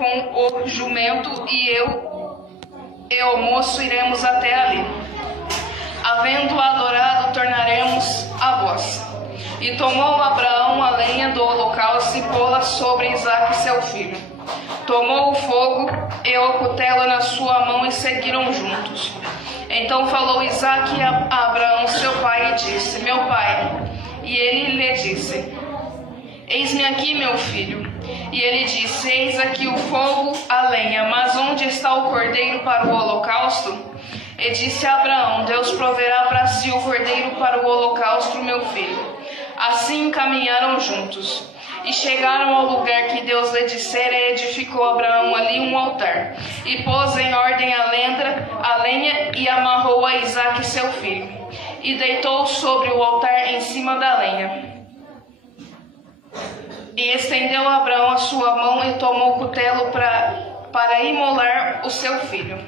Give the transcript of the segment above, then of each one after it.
com o jumento, e eu e o moço iremos até ali. Havendo adorado, tornaremos a vós. E tomou Abraão a lenha do holocausto e pô-la sobre Isaque seu filho. Tomou o fogo e o cutelo na sua mão e seguiram juntos. Então falou Isaque a Abraão seu pai e disse: Meu pai. E ele lhe disse: Eis-me aqui, meu filho. E ele disse: Eis aqui o fogo, a lenha, mas onde está o cordeiro para o holocausto? E disse a Abraão: Deus proverá para si o cordeiro para o holocausto, meu filho. Assim caminharam juntos. E chegaram ao lugar que Deus lhe dissera, e edificou Abraão ali um altar. E pôs em ordem a lenha e amarrou a Isaque seu filho. E deitou sobre o altar em cima da lenha. E estendeu Abraão a sua mão e tomou o cutelo para imolar o seu filho.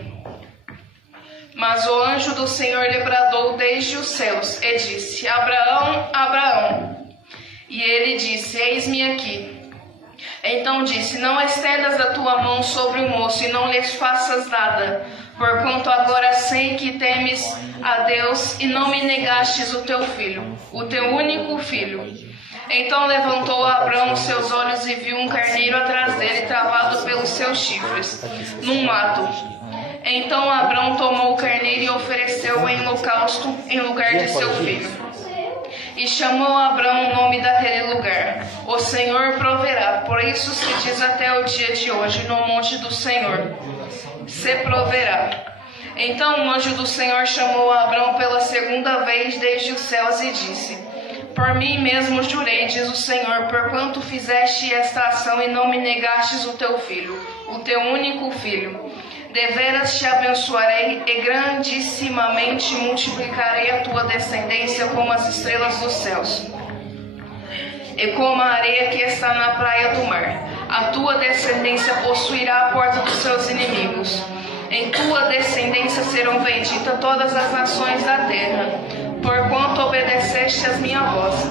Mas o anjo do Senhor lhe bradou desde os céus e disse: Abraão, Abraão. E ele disse: Eis-me aqui. Então disse: Não estendas a tua mão sobre o moço e não lhes faças nada, porquanto agora sei que temes a Deus e não me negastes o teu filho, o teu único filho. Então levantou Abraão os seus olhos e viu um carneiro atrás dele, travado pelos seus chifres, num mato. Então Abraão tomou o carneiro e ofereceu-o em holocausto em lugar de seu filho. E chamou Abraão o nome daquele lugar: O Senhor proverá. Por isso se diz até o dia de hoje: No monte do Senhor se proverá. Então o anjo do Senhor chamou Abraão pela segunda vez desde os céus e disse: Por mim mesmo jurei, diz o Senhor, porquanto fizeste esta ação e não me negastes o teu filho, o teu único filho. Deveras te abençoarei e grandissimamente multiplicarei a tua descendência como as estrelas dos céus e como a areia que está na praia do mar. A tua descendência possuirá a porta dos seus inimigos. Em tua descendência serão benditas todas as nações da terra, porquanto obedeceste às minha voz.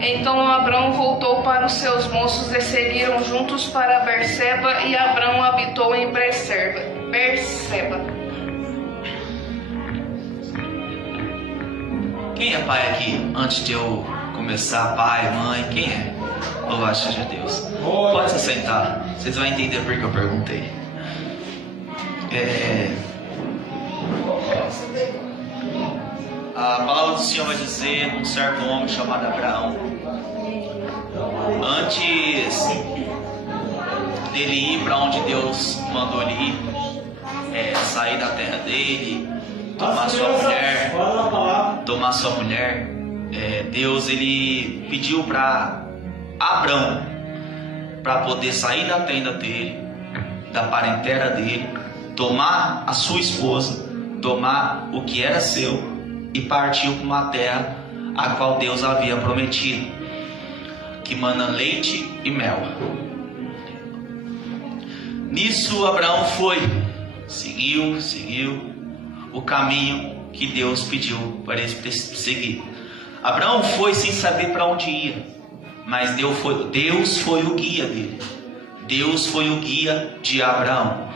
Então Abraão voltou para os seus moços e seguiram juntos para Berseba, e Abraão habitou em Berseba. Quem é pai aqui? Antes de eu começar, pai, mãe, quem é? Louvado seja Deus. Pode se sentar, vocês vão entender por que eu perguntei. A palavra do Senhor vai dizer: um certo homem chamado Abraão, antes dele ir para onde Deus mandou ele ir, sair da terra dele, tomar sua mulher, Deus ele pediu para Abraão para poder sair da tenda dele, da parentela dele, tomar a sua esposa, tomar o que era seu e partiu para uma terra a qual Deus havia prometido, que mana leite e mel. Nisso Abraão seguiu o caminho que Deus pediu para ele seguir. Abraão foi sem saber para onde ia, mas Deus foi o guia dele. Deus foi o guia de Abraão.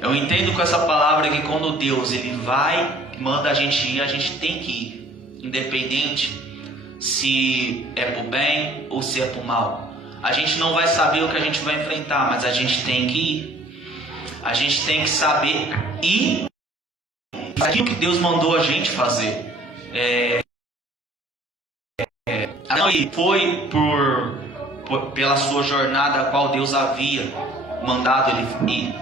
Eu entendo com essa palavra que quando Deus ele manda a gente ir, a gente tem que ir, independente se é para o bem ou se é para o mal. A gente não vai saber o que a gente vai enfrentar, mas a gente tem que ir. A gente tem que saber ir aquilo que Deus mandou a gente fazer. Abraão foi pela sua jornada a qual Deus havia mandado ele ir.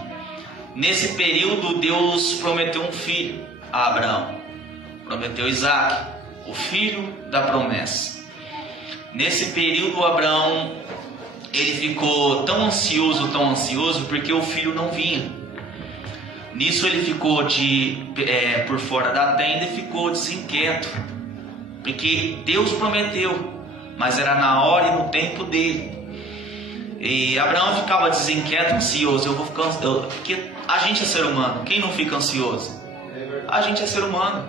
Nesse período Deus prometeu um filho a Abraão. Prometeu Isaque, o filho da promessa. Nesse período Abraão ele ficou tão ansioso, porque o filho não vinha. Nisso ele ficou por fora da tenda e ficou desinquieto, porque Deus prometeu, mas era na hora e no tempo dele. E Abraão ficava desinquieto, ansioso. Eu vou ficar ansioso, porque a gente é ser humano. Quem não fica ansioso? A gente é ser humano.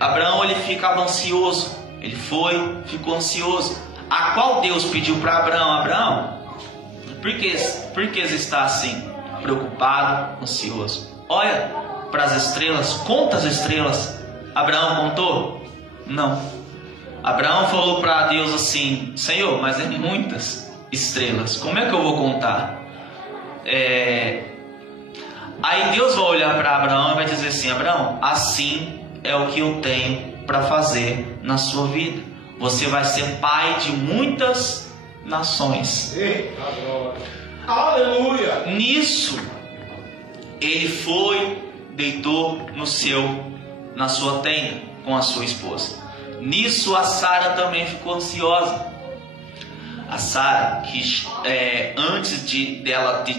Abraão ele ficava ansioso. Ele ficou ansioso. A qual Deus pediu para Abraão: Abraão, Por que está assim? Preocupado, ansioso. Olha para as estrelas, conta as estrelas. Abraão contou? Não. Abraão falou para Deus assim: Senhor, mas é muitas estrelas, como é que eu vou contar? Aí Deus vai olhar para Abraão e vai dizer assim: Abraão, assim é o que eu tenho para fazer na sua vida. Você vai ser pai de muitas nações. Aleluia! Nisso, ele foi, deitou na sua tenda com a sua esposa. Nisso, a Sara também ficou ansiosa. A Sara, que antes de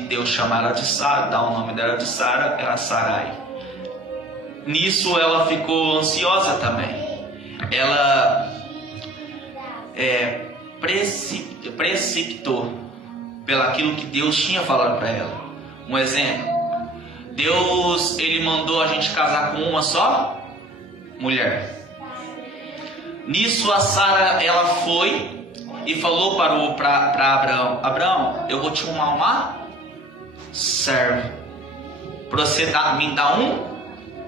Deus chamar ela de Sara, dar o nome dela de Sara, era Sarai. Nisso, ela ficou ansiosa também. Ela precipitou pelaquilo que Deus tinha falado para ela. Um exemplo: Deus, ele mandou a gente casar com uma só mulher. Nisso, a Sara, ela foi e falou para Abraão: Abraão, eu vou te arrumar uma serva para você me dar um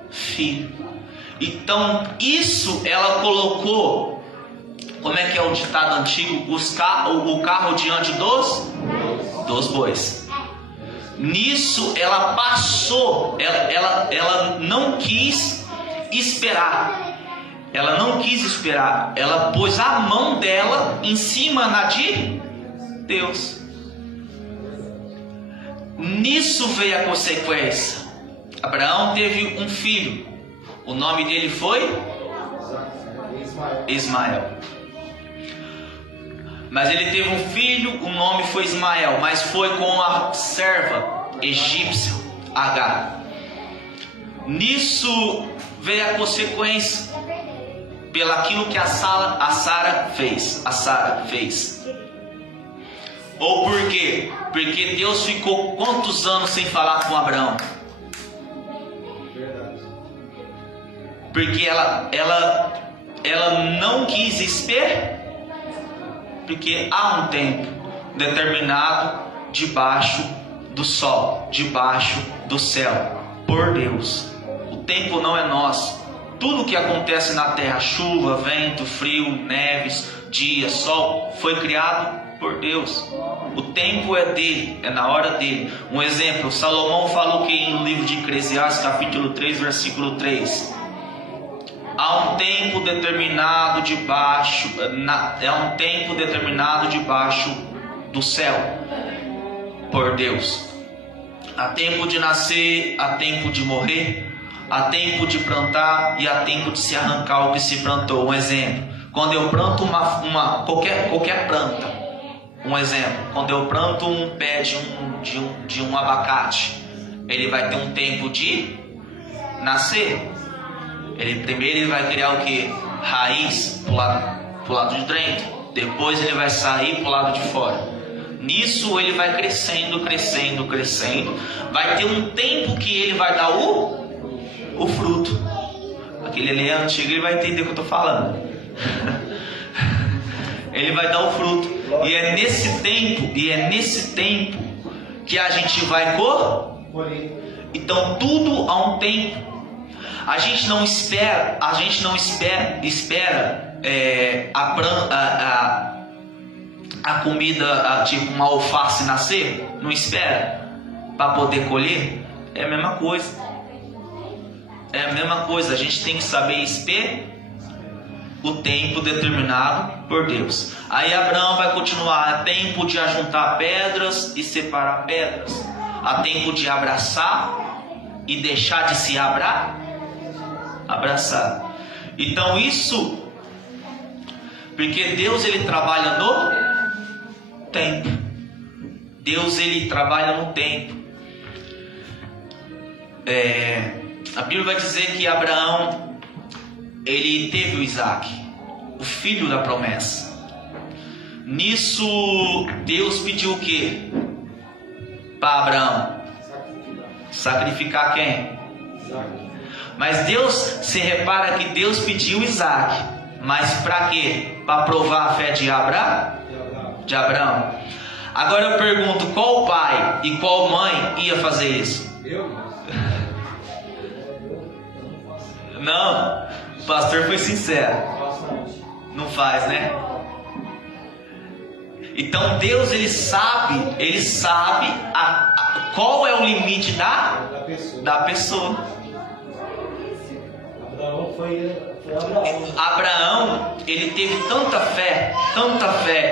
filho. Então, isso ela colocou, como é que é o ditado antigo? O carro diante dos bois. Nisso ela passou, ela não quis esperar. Ela não quis esperar. Ela pôs a mão dela em cima na de Deus. Nisso veio a consequência. Abraão teve um filho. O nome dele foi Ismael. Mas ele teve um filho, o nome foi Ismael, mas foi com a serva egípcia Agar. Nisso veio a consequência pelaquilo que a Sara fez. Ou por quê? Porque Deus ficou quantos anos sem falar com Abraão? Porque ela não quis esperar. Porque há um tempo determinado debaixo do sol, debaixo do céu, por Deus. O tempo não é nosso. Tudo que acontece na terra, chuva, vento, frio, neves, dia, sol, foi criado por Deus. O tempo é dele, é na hora dele. Um exemplo, Salomão falou que no livro de Eclesiastes, capítulo 3, versículo 3: há um tempo determinado debaixo do céu, por Deus. Há tempo de nascer, há tempo de morrer, há tempo de plantar e há tempo de se arrancar o que se plantou. Um exemplo: quando eu planto qualquer planta, um exemplo, quando eu planto um pé de um abacate, ele vai ter um tempo de nascer. Primeiro ele vai criar o que? Raiz pro lado de dentro. Depois ele vai sair pro lado de fora. Nisso ele vai crescendo. Vai ter um tempo que ele vai dar o fruto. Aquele ali é antigo, ele vai entender o que eu estou falando. Ele vai dar o fruto. E é nesse tempo que a gente vai colher. Então tudo há um tempo. A gente não espera a comida, tipo uma alface nascer, não espera para poder colher. É a mesma coisa. A gente tem que saber esperar o tempo determinado por Deus. Aí Abraão vai continuar: há tempo de ajuntar pedras e separar pedras, há tempo de abraçar e deixar de se abraçar. Então isso, porque Deus ele trabalha no tempo. Deus ele trabalha no tempo. A Bíblia vai dizer que Abraão ele teve o Isaac, o filho da promessa. Nisso Deus pediu o que para Abraão? Sacrificar quem? Mas Deus, se repara que Deus pediu Isaac, mas para quê? Para provar a fé de Abraão. Agora eu pergunto, qual pai e qual mãe ia fazer isso? Não, o pastor foi sincero. Não faz, né? Então Deus, ele sabe qual é o limite da pessoa. Abraão, ele teve tanta fé,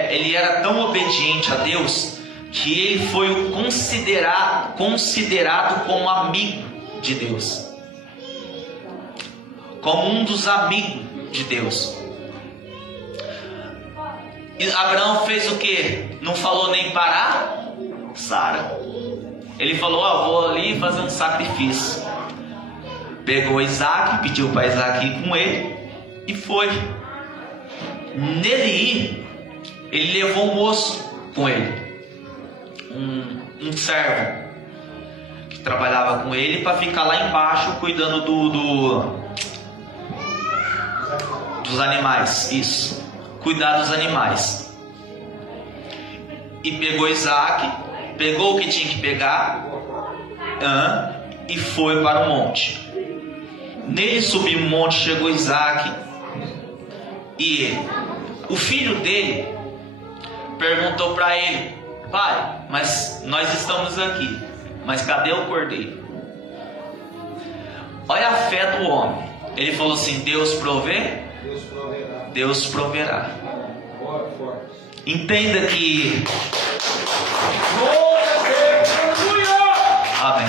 ele era tão obediente a Deus, que ele foi considerado como amigo de Deus, como um dos amigos de Deus. E Abraão fez o que? Não falou nem parar Sara. Ele falou, vou ali fazer um sacrifício. Pegou Isaac, pediu para Isaac ir com ele e foi. Nele ir, ele levou um moço com ele, um servo que trabalhava com ele, para ficar lá embaixo cuidando dos animais. Isso, cuidar dos animais. E pegou Isaac, pegou o que tinha que pegar, e foi para o monte. Nele subiu o monte, chegou Isaac, e ele, o filho dele, perguntou para ele: pai, mas nós estamos aqui, mas cadê o cordeiro? Olha a fé do homem. Ele falou assim: Deus provê, Deus proverá. Entenda que amém.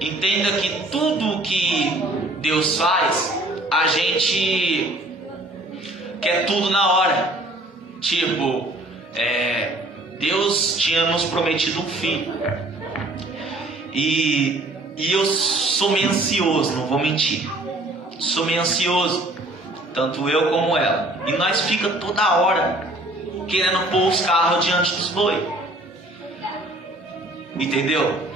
Entenda que tudo que Deus faz, a gente quer tudo na hora. Tipo, Deus tinha nos prometido um filho. E eu sou meio ansioso, não vou mentir. Sou meio ansioso, tanto eu como ela. E nós fica toda hora querendo pôr os carros diante dos bois. Entendeu?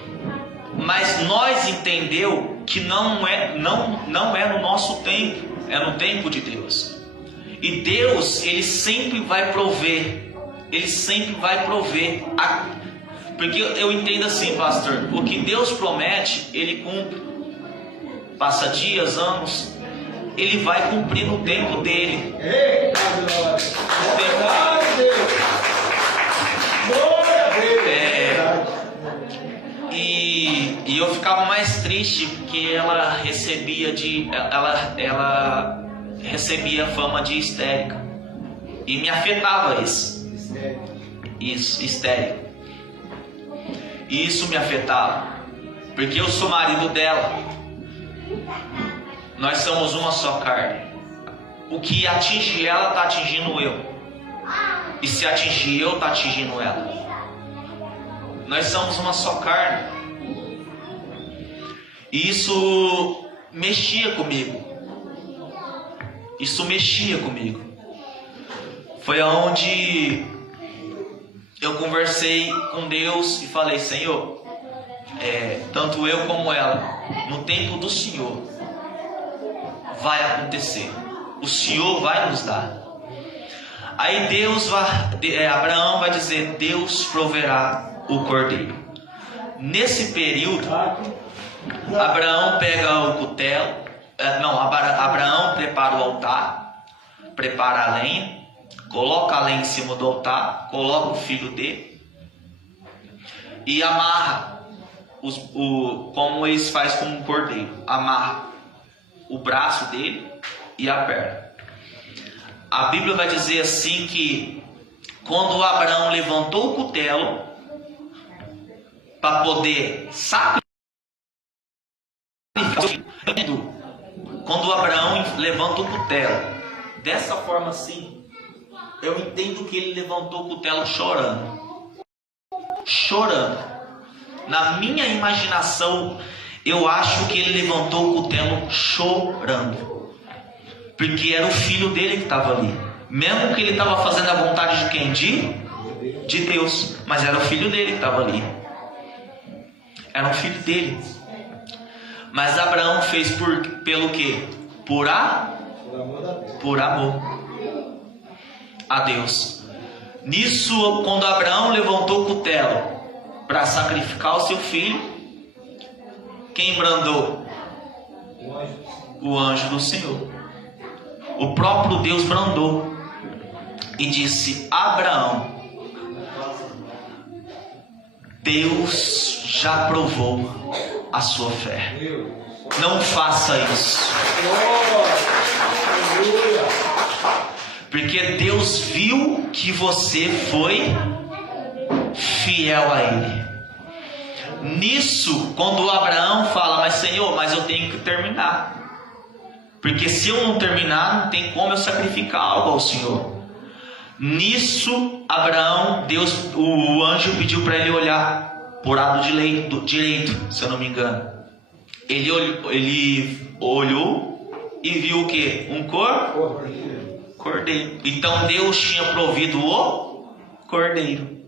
Mas nós entendeu que não é no nosso tempo, é no tempo de Deus. E Deus, ele sempre vai prover. Ele sempre vai prover. Porque eu entendo assim, pastor, o que Deus promete, ele cumpre. Passa dias, anos, ele vai cumprir no tempo dele. E eu ficava mais triste porque ela recebia fama de histérica. E me afetava isso. Isso, histérica. E isso me afetava. Porque eu sou marido dela. Nós somos uma só carne. O que atinge ela está atingindo eu. E se atingir eu, está atingindo ela. Nós somos uma só carne. E isso mexia comigo. Isso mexia comigo. Foi aonde eu conversei com Deus e falei: Senhor, tanto eu como ela, no tempo do Senhor vai acontecer. O Senhor vai nos dar. Aí Abraão vai dizer: Deus proverá o cordeiro. Nesse período, Abraão pega o cutelo. Abraão prepara o altar, prepara a lenha, coloca a lenha em cima do altar, coloca o filho dele e amarra, como eles fazem com um cordeiro, amarra o braço dele e a perna. A Bíblia vai dizer assim que quando Abraão levantou o cutelo para poder sacrificar, quando Abraão levanta o cutelo dessa forma assim, eu entendo que ele levantou o cutelo chorando. Na minha imaginação, eu acho que ele levantou o cutelo chorando, porque era o filho dele que estava ali. Mesmo que ele estava fazendo a vontade de quem? De Deus. Mas era o filho dele que estava ali. Era um filho dele. Mas Abraão fez pelo quê? Por amor a Deus. Nisso, quando Abraão levantou o cutelo para sacrificar o seu filho, quem brandou? O anjo do Senhor. O próprio Deus brandou e disse: Abraão, Deus já provou a sua fé. Não faça isso. Porque Deus viu que você foi fiel a Ele. Nisso, quando Abraão fala: mas Senhor, mas eu tenho que terminar. Porque se eu não terminar, não tem como eu sacrificar algo ao Senhor. Nisso, Abraão, o anjo pediu para ele olhar por lado direito, se eu não me engano. Ele olhou e viu o quê? Um cordeiro. Então Deus tinha provido o cordeiro.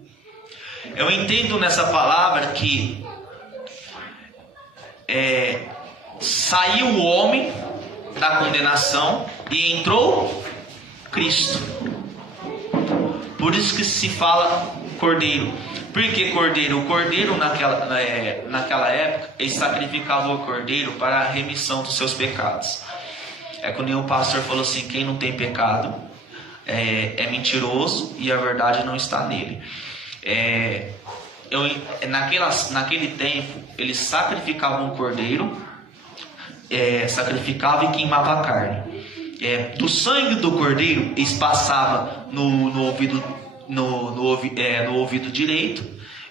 Eu entendo nessa palavra que saiu o homem da condenação e entrou Cristo. Por isso que se fala cordeiro. Por que cordeiro? O cordeiro naquela época, eles sacrificavam o cordeiro para a remissão dos seus pecados. É quando o pastor falou assim: quem não tem pecado é mentiroso e a verdade não está nele. Naquele tempo, eles sacrificavam o cordeiro, sacrificavam e queimavam a carne. Do sangue do cordeiro, eles passavam no ouvido direito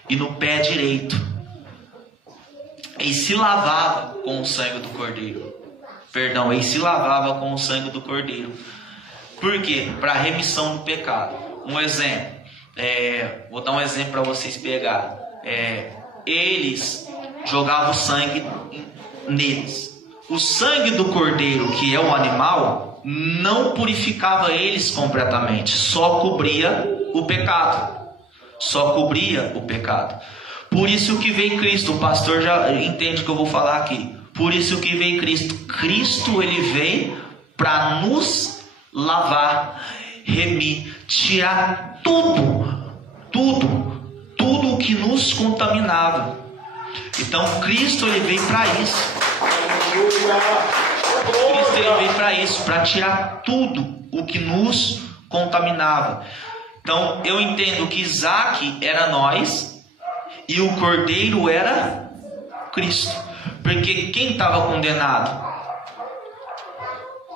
e no pé direito. Eles se lavavam com o sangue do cordeiro. Eles se lavavam com o sangue do cordeiro. Por quê? Para a remissão do pecado. Um exemplo. Vou dar um exemplo para vocês pegarem. Eles jogavam sangue neles. O sangue do cordeiro, que é o animal, não purificava eles completamente. Só cobria o pecado. Por isso que veio Cristo. O pastor já entende o que eu vou falar aqui. Por isso que veio Cristo. Cristo, ele veio para nos lavar, remir, tirar tudo que nos contaminava. Então Cristo, ele veio para isso. Cristo, ele veio para isso, para tirar tudo o que nos contaminava. Então eu entendo que Isaac era nós e o cordeiro era Cristo. Porque quem estava condenado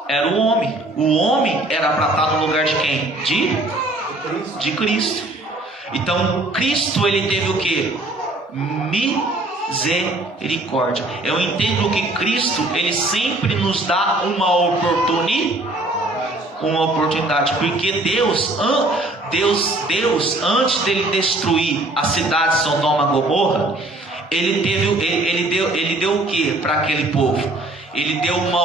era o homem. O homem era para estar no lugar de quem? De Cristo. Então Cristo, ele teve o que? Misericórdia. Eu entendo que Cristo, ele sempre nos dá uma oportunidade. Porque Deus, antes dele destruir a cidade de Sodoma e Gomorra, ele deu o que para aquele povo? Ele deu uma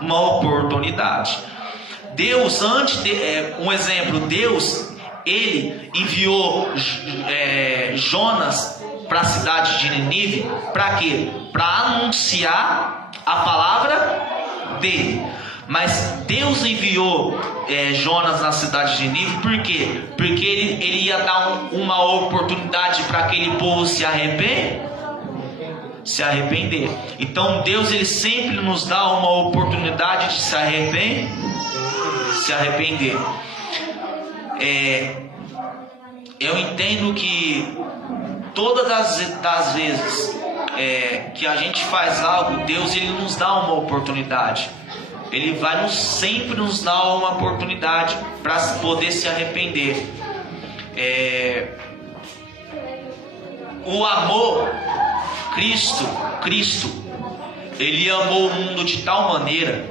oportunidade. Deus, um exemplo, Deus, ele enviou Jonas para a cidade de Nínive. Para quê? Para anunciar a palavra dele. Mas Deus enviou Jonas na cidade de Nínive. Por quê? Porque ele ia dar uma oportunidade para aquele povo se arrepender. Então Deus, ele sempre nos dá uma oportunidade de se arrepender. Eu entendo que todas as vezes que a gente faz algo, Deus, ele nos dá uma oportunidade. Ele vai sempre nos dar uma oportunidade para poder se arrepender. O amor, Cristo, ele amou o mundo de tal maneira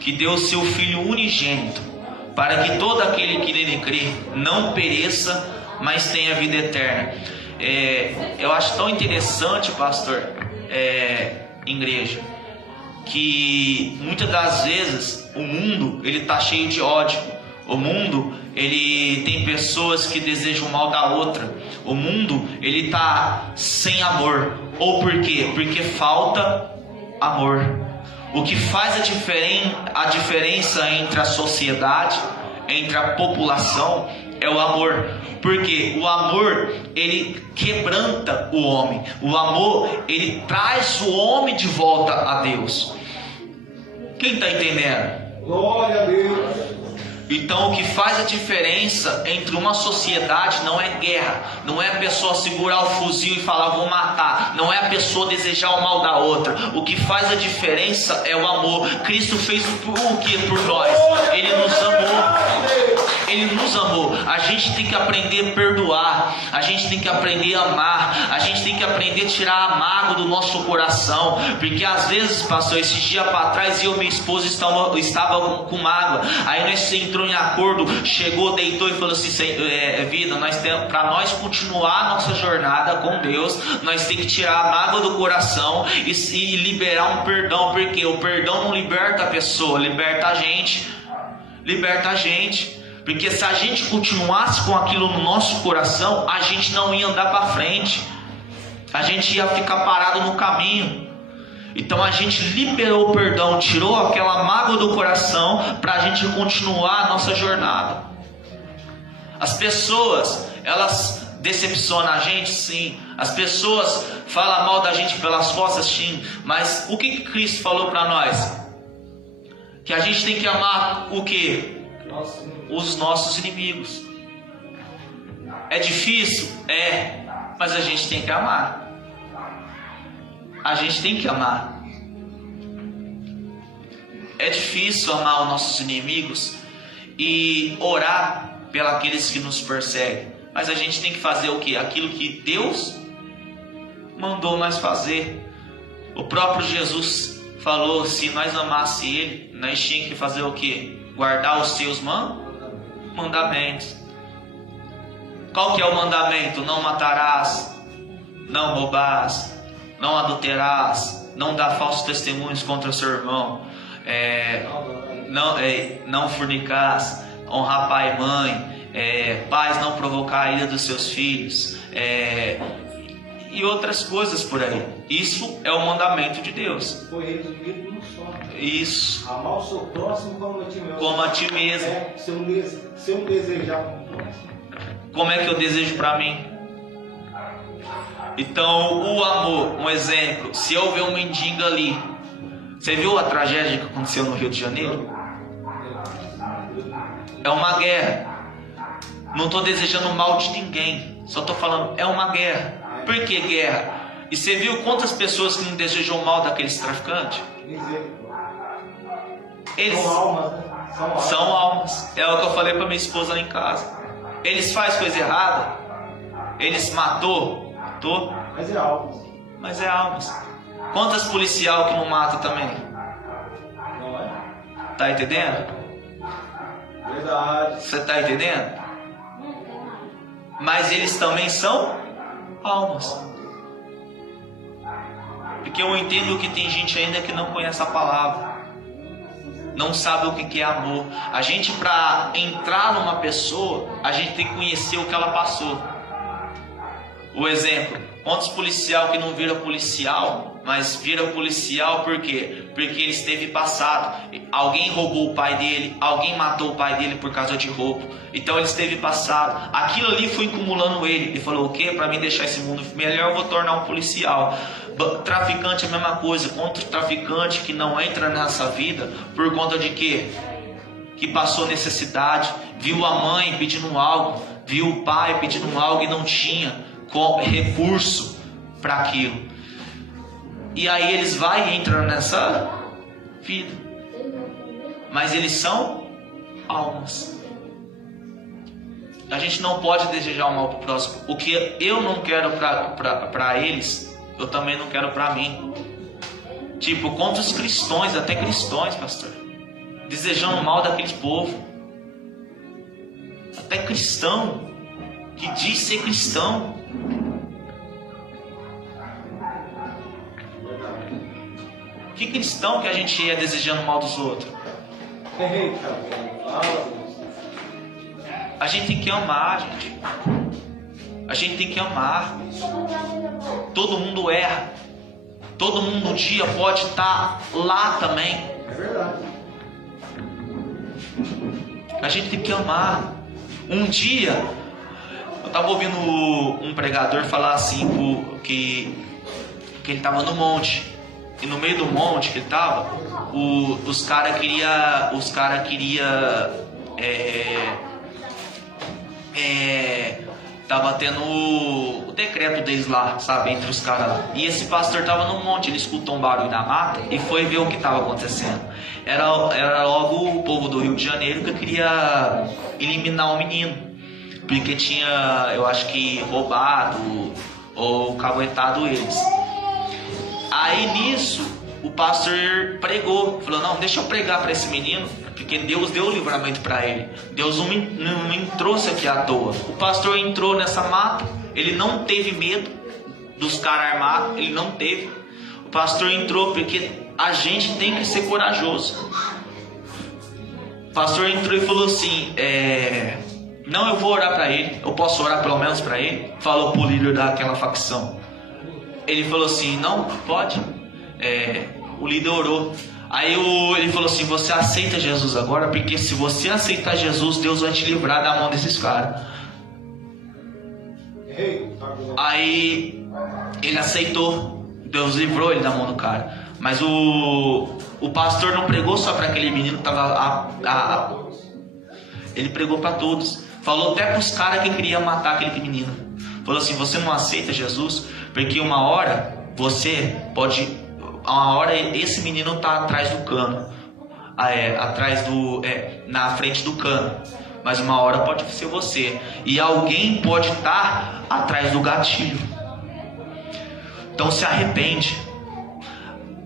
que deu seu Filho unigênito, para que todo aquele que nele crê não pereça, mas tenha vida eterna. Eu acho tão interessante, pastor, igreja, que muitas das vezes o mundo, ele está cheio de ódio. O mundo, ele tem pessoas que desejam o mal da outra. O mundo, ele está sem amor. Ou por quê? Porque falta amor. O que faz a diferença entre a sociedade entre a população é o amor. Porque o amor, ele quebranta o homem. O amor, ele traz o homem de volta a Deus. Quem está entendendo? Glória a Deus. Então o que faz a diferença entre uma sociedade não é guerra, não é a pessoa segurar o fuzil e falar vou matar, não é a pessoa desejar o mal da outra. O que faz a diferença é o amor. Cristo fez o que por nós? Ele nos amou. Ele nos amou. A gente tem que aprender a perdoar, a gente tem que aprender a amar, a gente tem que aprender a tirar a mágoa do nosso coração. Porque às vezes, pastor, esses dias para trás eu e minha esposa estava com mágoa. Aí nós entrou em acordo, chegou, deitou e falou assim: vida, para nós continuar a nossa jornada com Deus, nós temos que tirar a mágoa do coração e liberar um perdão. Porque o perdão não liberta a pessoa, liberta a gente. Liberta a gente. Porque se a gente continuasse com aquilo no nosso coração, a gente não ia andar para frente, a gente ia ficar parado no caminho. Então a gente liberou o perdão, tirou aquela mágoa do coração para a gente continuar a nossa jornada. As pessoas, elas decepcionam a gente, sim. As pessoas falam mal da gente pelas costas, sim. Mas o que Cristo falou para nós? Que a gente tem que amar o quê? Os nossos inimigos. É difícil? É. Mas a gente tem que amar. A gente tem que amar. É difícil amar os nossos inimigos e orar pelos que nos perseguem. Mas a gente tem que fazer o quê? Aquilo que Deus mandou nós fazer. O próprio Jesus falou: se nós amássemos Ele, nós tínhamos que fazer o quê? Guardar os seus mandamentos. Qual que é o mandamento? Não matarás, não roubarás, não adulterarás, não dar falsos testemunhos contra o seu irmão, não fornicarás, honrar pai e mãe, pais não provocar a ira dos seus filhos, e outras coisas por aí. Isso é o mandamento de Deus. Foi resumido num só. Isso. Amar o seu próximo como a ti mesmo. Como a ti mesmo. Se eu desejar como o próximo. Como é que eu desejo para mim? Então, o amor, um exemplo. Se eu ver um mendigo ali, você viu a tragédia que aconteceu no Rio de Janeiro? É uma guerra. Não estou desejando o mal de ninguém. Só estou falando, é uma guerra. Por que guerra? E você viu quantas pessoas que não desejam o mal daqueles traficantes? Eles são almas, né? São almas. É o que eu falei para minha esposa lá em casa. Eles fazem coisa errada. Eles matou. Mas é almas. Mas é almas. Quantas policial que não mata também? Não é? Tá entendendo? Verdade. Você tá entendendo? Mas eles também são almas. Porque eu entendo que tem gente ainda que não conhece a palavra, não sabe o que é amor. A gente, para entrar numa pessoa, a gente tem que conhecer o que ela passou. O exemplo: quantos policial que não vira policial, mas vira policial por quê? Porque ele esteve passado. Alguém roubou o pai dele, alguém matou o pai dele por causa de roubo. Então ele esteve passado. Aquilo ali foi acumulando ele. Ele falou: o quê? Para mim deixar esse mundo melhor, eu vou tornar um policial. Traficante é a mesma coisa. Contra o traficante que não entra nessa vida por conta de quê? Que passou necessidade, viu a mãe pedindo algo, viu o pai pedindo algo e não tinha recurso para aquilo. E aí eles vão e entram nessa vida. Mas eles são almas. A gente não pode desejar o mal para o próximo. O que eu não quero para eles, eu também não quero para mim. Tipo, contra os cristãos, até cristãos, pastor, desejando o mal daqueles povos. Até cristão que diz ser cristão. Que cristão que a gente é desejando o mal dos outros? A gente tem que amar, gente. A gente tem que amar. Todo mundo erra. Todo mundo um dia pode estar lá também. É verdade. A gente tem que amar. Um dia, eu estava ouvindo um pregador falar assim, que ele estava no monte. E no meio do monte que ele estava, os caras queria tava tendo o decreto deles lá, sabe, entre os caras lá. E esse pastor tava no monte, ele escutou um barulho da mata e foi ver o que tava acontecendo. Era logo o povo do Rio de Janeiro que queria eliminar o menino, porque tinha, eu acho que, roubado ou caguetado eles. Aí nisso, o pastor pregou, falou: não, deixa eu pregar para esse menino, porque Deus deu o livramento para ele. Deus não me trouxe aqui à toa. O pastor entrou nessa mata, ele não teve medo dos caras armados, ele não teve. O pastor entrou porque a gente tem que ser corajoso. O pastor entrou e falou assim: não, eu vou orar para ele, eu posso orar pelo menos para ele? Falou pro líder daquela facção. Ele falou assim: não, pode. O líder orou. Aí ele falou assim: você aceita Jesus agora? Porque se você aceitar Jesus, Deus vai te livrar da mão desses caras. Aí ele aceitou. Deus livrou ele da mão do cara. Mas o pastor não pregou só para aquele menino que estava. Ele pregou para todos. Falou até para os caras que queriam matar aquele menino. Falou assim: você não aceita Jesus? Porque uma hora você pode. Uma hora esse menino está atrás do cano, na frente do cano, mas uma hora pode ser você, e alguém pode estar atrás do gatilho. Então se arrepende.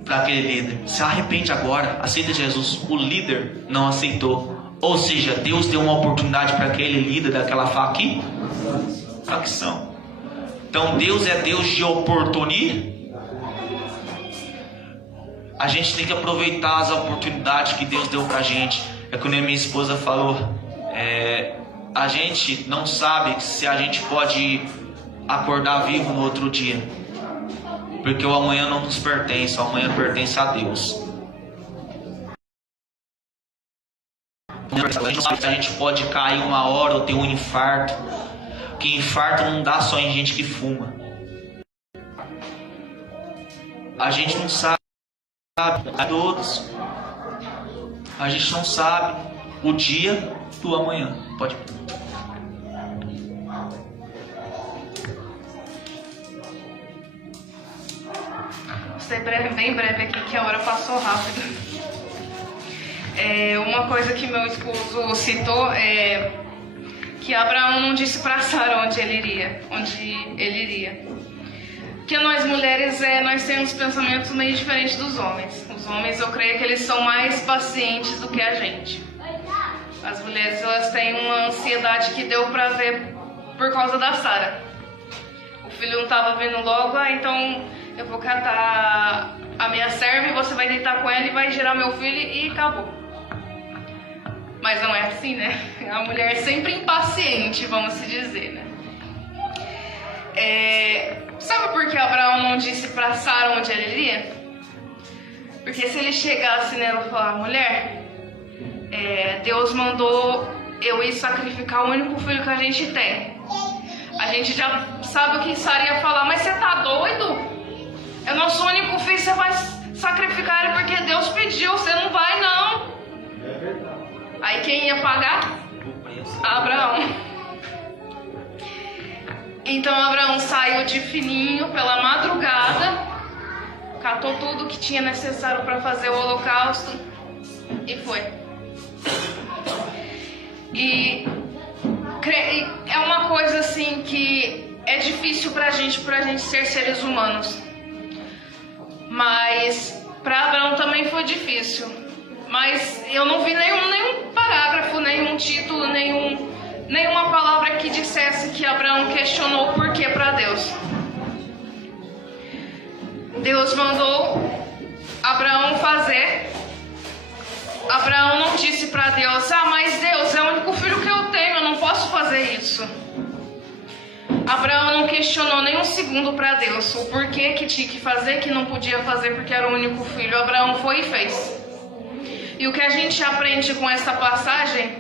Para aquele líder, se arrepende agora, aceita Jesus. O líder não aceitou, ou seja, Deus deu uma oportunidade para aquele líder daquela facção. Então Deus é Deus de oportunidade. A gente tem que aproveitar as oportunidades que Deus deu pra gente. É como a minha esposa falou, a gente não sabe se a gente pode acordar vivo no outro dia, porque o amanhã não nos pertence, o amanhã pertence a Deus. A gente não sabe se a gente pode cair uma hora ou ter um infarto, que infarto não dá só em gente que fuma. A gente não sabe a todos. A gente não sabe o dia do amanhã. Pode. Vou ser bem breve aqui, que a hora passou rápido. Uma coisa que meu esposo citou é que Abraão não disse para Sara onde ele iria. Porque nós mulheres, nós temos pensamentos meio diferentes dos homens. Os homens, eu creio que eles são mais pacientes do que a gente. As mulheres, elas têm uma ansiedade que deu pra ver por causa da Sara. O filho não estava vindo logo, então eu vou catar a minha serva e você vai deitar com ela e vai gerar meu filho e acabou. Mas não é assim, né? A mulher é sempre impaciente, vamos se dizer, né? Sabe por que Abraão não disse para Sara onde ele iria? Porque se ele chegasse nela e falar: mulher, Deus mandou eu ir sacrificar o único filho que a gente tem. A gente já sabe o que Sara ia falar: mas você tá doido? É nosso único filho, você vai sacrificar ele porque Deus pediu, você não vai não. Aí quem ia pagar? Abraão. Então Abraão saiu de fininho pela madrugada, catou tudo que tinha necessário para fazer o holocausto e foi. E é uma coisa assim que é difícil pra gente ser seres humanos. Mas para Abraão também foi difícil. Mas eu não vi nenhum parágrafo, nenhum título, nenhuma palavra que dissesse que Abraão questionou o porquê para Deus. Deus mandou Abraão fazer. Abraão não disse para Deus: mas Deus, é o único filho que eu tenho, eu não posso fazer isso. Abraão não questionou nem um segundo para Deus o porquê que tinha que fazer, que não podia fazer porque era o único filho. Abraão foi e fez. E o que a gente aprende com essa passagem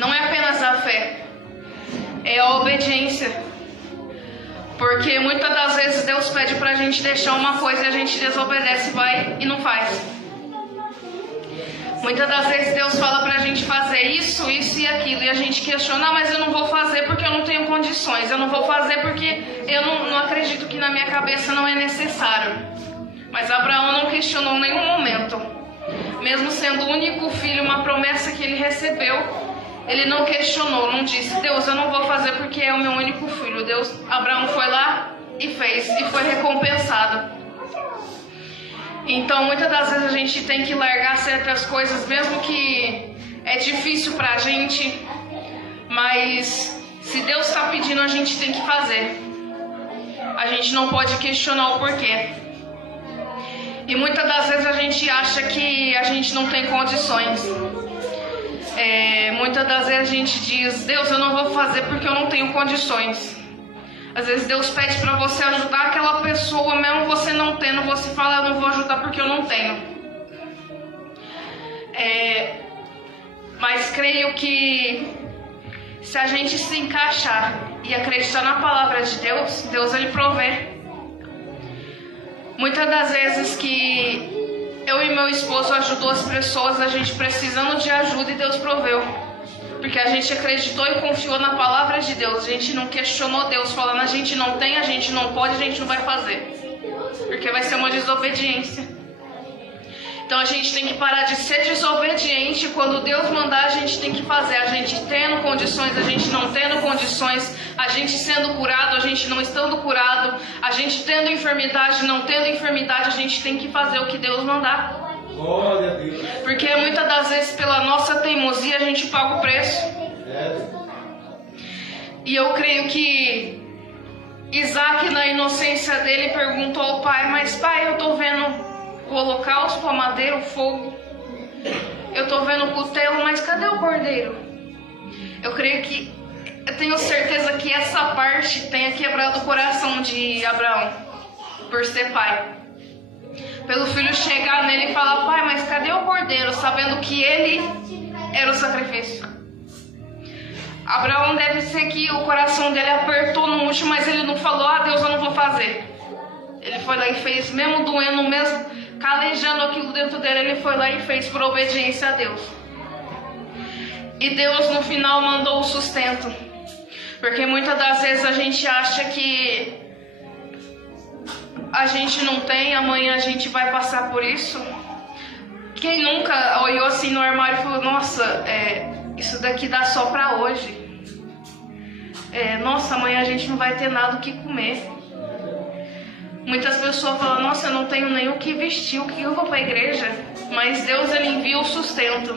não é apenas a fé, é a obediência. Porque muitas das vezes Deus pede pra gente deixar uma coisa e a gente desobedece, vai e não faz. Muitas das vezes Deus fala pra gente fazer isso, isso e aquilo, e a gente questiona, mas eu não vou fazer porque eu não tenho condições, eu não vou fazer porque eu não acredito que na minha cabeça não é necessário. Mas Abraão não questionou em nenhum momento. Mesmo sendo o único filho, uma promessa que ele recebeu, ele não questionou, não disse, Deus, eu não vou fazer porque é o meu único filho. Abraão foi lá e fez, e foi recompensado. Então, muitas das vezes a gente tem que largar certas coisas, mesmo que é difícil pra gente, mas se Deus está pedindo, a gente tem que fazer. A gente não pode questionar o porquê. E muitas das vezes a gente acha que a gente não tem condições. Muitas das vezes a gente diz, Deus, eu não vou fazer porque eu não tenho condições. Às vezes Deus pede para você ajudar aquela pessoa, mesmo você não tendo, você fala, eu não vou ajudar porque eu não tenho. Mas creio que se a gente se encaixar e acreditar na palavra de Deus, Deus ele provê. Muitas das vezes que eu e meu esposo ajudou as pessoas, a gente precisando de ajuda e Deus proveu. Porque a gente acreditou e confiou na palavra de Deus. A gente não questionou Deus falando, a gente não tem, a gente não pode, a gente não vai fazer. Porque vai ser uma desobediência. Então a gente tem que parar de ser desobediente. Quando Deus mandar, a gente tem que fazer. A gente tendo condições, a gente não tendo condições, a gente sendo curado, a gente não estando curado, a gente tendo enfermidade, não tendo enfermidade, a gente tem que fazer o que Deus mandar. Glória a Deus. Porque muitas das vezes pela nossa teimosia a gente paga o preço. E eu creio que Isaac, na inocência dele, perguntou ao pai, mas pai, eu tô vendo o holocausto, a madeira, o fogo, eu tô vendo o cutelo, mas cadê o cordeiro? Eu tenho certeza que essa parte tenha quebrado o coração de Abraão, por ser pai. Pelo filho chegar nele e falar, pai, mas cadê o cordeiro? Sabendo que ele era o sacrifício. Abraão deve ser que o coração dele apertou no último, mas ele não falou, Deus, eu não vou fazer. Ele foi lá e fez, mesmo doendo, mesmo calejando aquilo dentro dele, ele foi lá e fez por obediência a Deus. E Deus no final mandou o sustento. Porque muitas das vezes a gente acha que a gente não tem, amanhã a gente vai passar por isso. Quem nunca olhou assim no armário e falou, nossa, isso daqui dá só pra hoje. Nossa, amanhã a gente não vai ter nada o que comer. Muitas pessoas falam, nossa, eu não tenho nem o que vestir, o que eu vou pra igreja? Mas Deus, ele envia o sustento.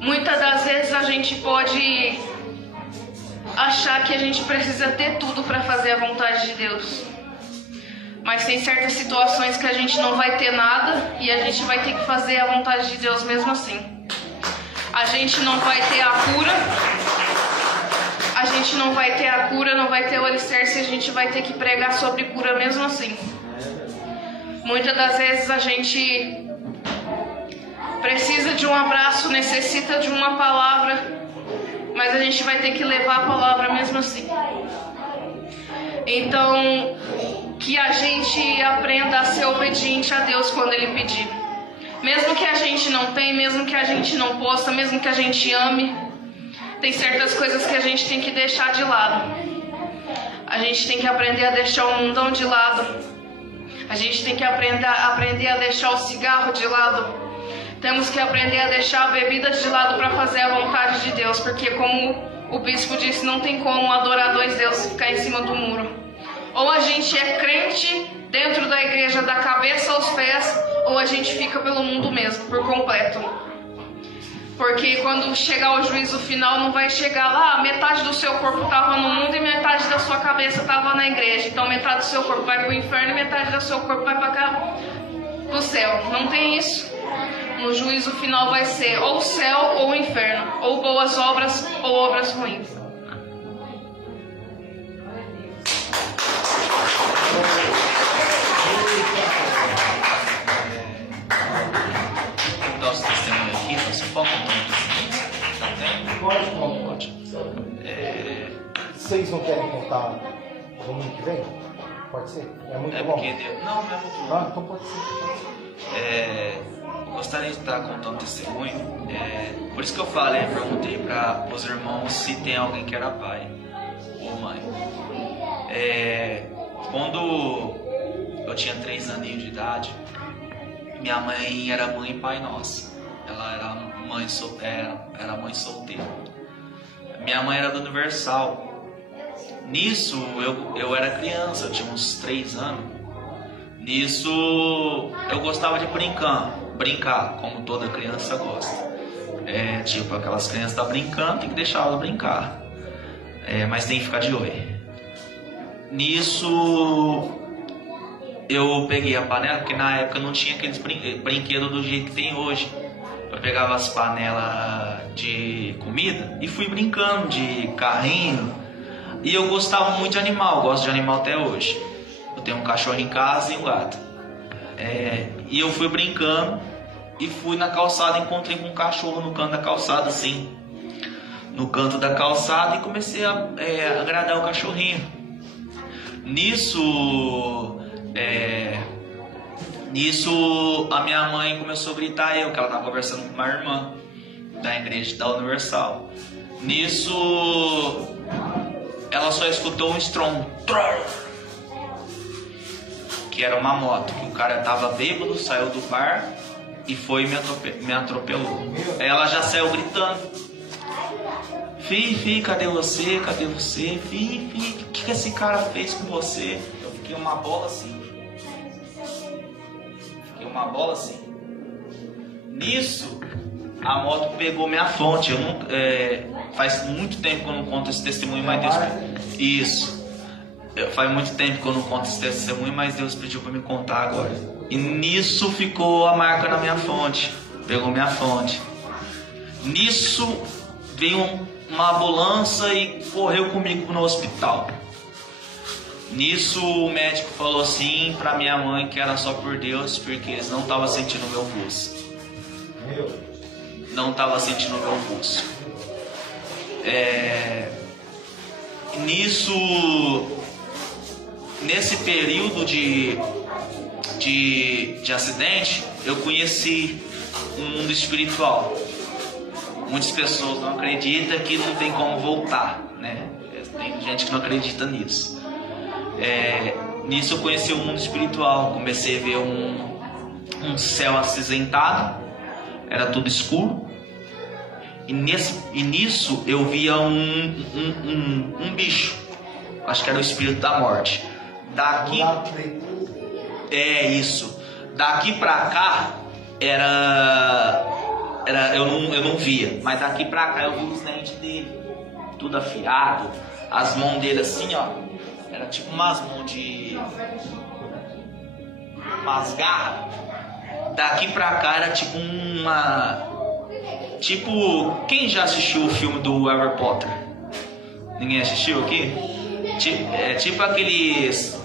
Muitas das vezes a gente pode achar que a gente precisa ter tudo para fazer a vontade de Deus. Mas tem certas situações que a gente não vai ter nada e a gente vai ter que fazer a vontade de Deus mesmo assim. A gente não vai ter a cura. A gente não vai ter a cura, não vai ter o alicerce, a gente vai ter que pregar sobre cura mesmo assim. Muitas das vezes a gente precisa de um abraço, necessita de uma palavra, mas a gente vai ter que levar a palavra mesmo assim. Então, que a gente aprenda a ser obediente a Deus quando Ele pedir. Mesmo que a gente não tenha, mesmo que a gente não possa, mesmo que a gente ame, tem certas coisas que a gente tem que deixar de lado. A gente tem que aprender a deixar o mundão de lado. A gente tem que aprender a deixar o cigarro de lado. Temos que aprender a deixar a bebida de lado para fazer a vontade de Deus. Porque como o bispo disse, não tem como adorar dois deuses e ficar em cima do muro. Ou a gente é crente dentro da igreja da cabeça aos pés, ou a gente fica pelo mundo mesmo, por completo. Porque quando chegar o juízo final, não vai chegar lá, metade do seu corpo estava no mundo e metade da sua cabeça estava na igreja. Então metade do seu corpo vai para o inferno e metade do seu corpo vai para o céu. Não tem isso. No juízo final vai ser ou céu ou inferno, ou boas obras ou obras ruins. Nosso testemunho aqui, nosso foco vocês não querem contar domingo que vem? Pode ser? É muito bom? Porque Deus... Não é muito bom. Ah, então pode ser. Gostaria de estar contando testemunho. Por isso que eu falei, perguntei para os irmãos se tem alguém que era pai ou mãe. Quando eu tinha 3 aninhos de idade, minha mãe era mãe e pai nossa. Ela era mãe solteira. Minha mãe era do Universal. Nisso eu era criança, eu tinha uns 3 anos. Nisso eu gostava de brincar, como toda criança gosta. Tipo, aquelas crianças estão brincando, tem que deixar elas brincar. Mas tem que ficar de olho. Nisso eu peguei a panela, porque na época não tinha aqueles brinquedos do jeito que tem hoje. Eu pegava as panelas de comida e fui brincando de carrinho. E eu gostava muito de animal, gosto de animal até hoje. Eu tenho um cachorro em casa e um gato. E eu fui brincando e fui na calçada, encontrei com um cachorro no canto da calçada, assim. No canto da calçada, e comecei a agradar o cachorrinho. Nisso a minha mãe começou a gritar que ela estava conversando com uma irmã da igreja da Universal. Nisso ela só escutou um estrondo, que era uma moto, que o cara estava bêbado, saiu do bar e foi e me atropelou. Ela já saiu gritando: Fi, cadê você? Fi, o que esse cara fez com você? Eu fiquei uma bola assim. Nisso, a moto pegou minha fonte. Faz muito tempo que eu não conto esse testemunho, mas Deus... Isso. Faz muito tempo que eu não conto esse testemunho, mas Deus pediu para me contar agora. E nisso ficou a marca na minha fonte. Pegou minha fonte. Nisso veio uma ambulância e correu comigo no hospital. Nisso o médico falou assim pra minha mãe que era só por Deus, porque eles não estavam sentindo o meu pulso. Não estava sentindo o meu pulso. Nesse período de acidente, eu conheci um mundo espiritual. Muitas pessoas não acreditam que não tem como voltar, né? Tem gente que não acredita nisso. Nisso eu conheci o mundo espiritual. Comecei a ver um céu acinzentado, era tudo escuro. E nisso eu via um bicho, acho que era o espírito da morte. Daqui daqui pra cá eu não via, mas daqui pra cá eu vi os dentes dele, tudo afiado, as mãos dele assim, ó, era tipo umas mãos de umas garras. Daqui pra cá era tipo quem já assistiu o filme do Harry Potter? Ninguém assistiu aqui? Tipo aqueles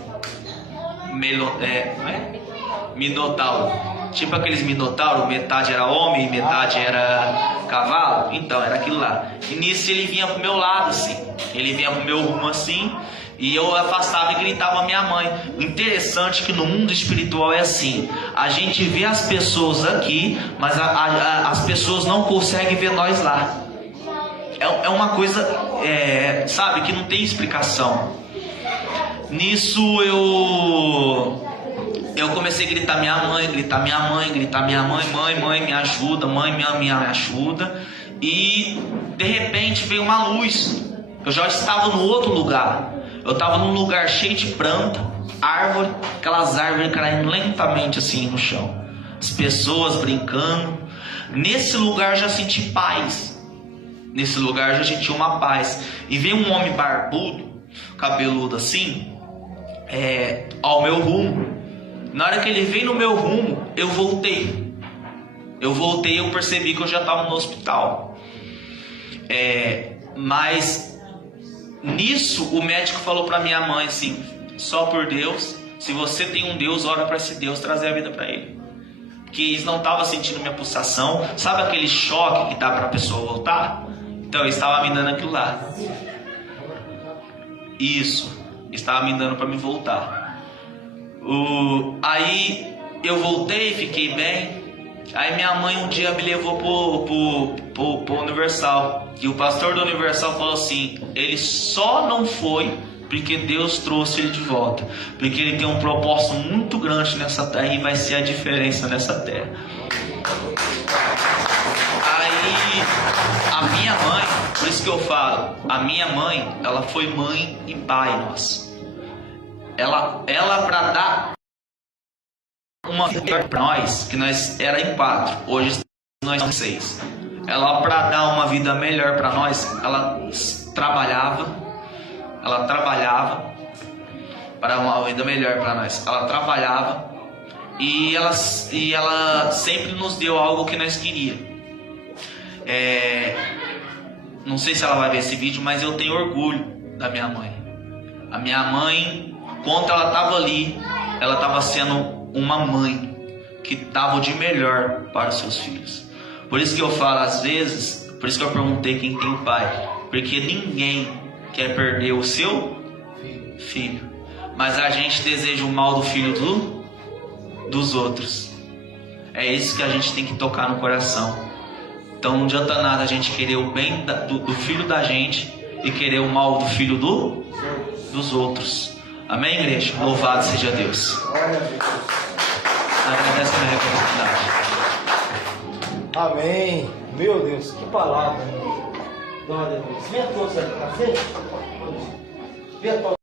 Minotauro. Tipo aqueles Minotauro, metade era homem e metade era cavalo. Então, era aquilo lá. E nisso ele vinha pro meu lado assim. Ele vinha pro meu rumo assim. E eu afastava e gritava a minha mãe. O interessante é que no mundo espiritual é assim. A gente vê as pessoas aqui, mas as pessoas não conseguem ver nós lá. É uma coisa, sabe, que não tem explicação. Nisso eu comecei a gritar minha mãe, mãe me ajuda, mãe me ajuda. E de repente veio uma luz. Eu já estava no outro lugar. Eu estava num lugar cheio de planta, árvore, aquelas árvores caindo lentamente assim no chão. As pessoas brincando. Nesse lugar eu já senti paz. Nesse lugar eu já senti uma paz. E veio um homem barbudo, cabeludo assim, ao meu rumo. Na hora que ele veio no meu rumo, eu voltei. Eu percebi que eu já estava no hospital. Mas nisso o médico falou para minha mãe assim: só por Deus, se você tem um Deus, ora para esse Deus trazer a vida para ele. Porque eles não estavam sentindo minha pulsação. Sabe aquele choque que dá para a pessoa voltar? Então eles estavam me dando aquilo lá. Isso, estava me dando para me voltar. Aí eu voltei, fiquei bem. Aí minha mãe um dia me levou pro Universal. E o pastor do Universal falou assim: ele só não foi porque Deus trouxe ele de volta, porque ele tem um propósito muito grande nessa terra e vai ser a diferença nessa terra. Aí a minha mãe, por isso que eu falo, a minha mãe, ela foi mãe e pai nosso. Ela para dar uma vida para nós, que nós era em 4, hoje nós somos 6. Ela, para dar uma vida melhor para nós, ela trabalhava para uma vida melhor para nós. Ela trabalhava e ela sempre nos deu algo que nós queríamos. Não sei se ela vai ver esse vídeo, mas eu tenho orgulho da minha mãe. A minha mãe, quando ela estava ali, ela estava sendo uma mãe que dava o de melhor para os seus filhos. Por isso que eu falo às vezes, por isso que eu perguntei quem tem pai, porque ninguém quer perder o seu filho, mas a gente deseja o mal do filho dos outros. É isso que a gente tem que tocar no coração. Então não adianta nada a gente querer o bem do filho da gente e querer o mal do filho dos outros. Amém, igreja? Louvado seja Deus. Agradece a minha oportunidade. Amém. Meu Deus, que palavra. Glória a Deus. Venha todos aqui na frente. Venha todos.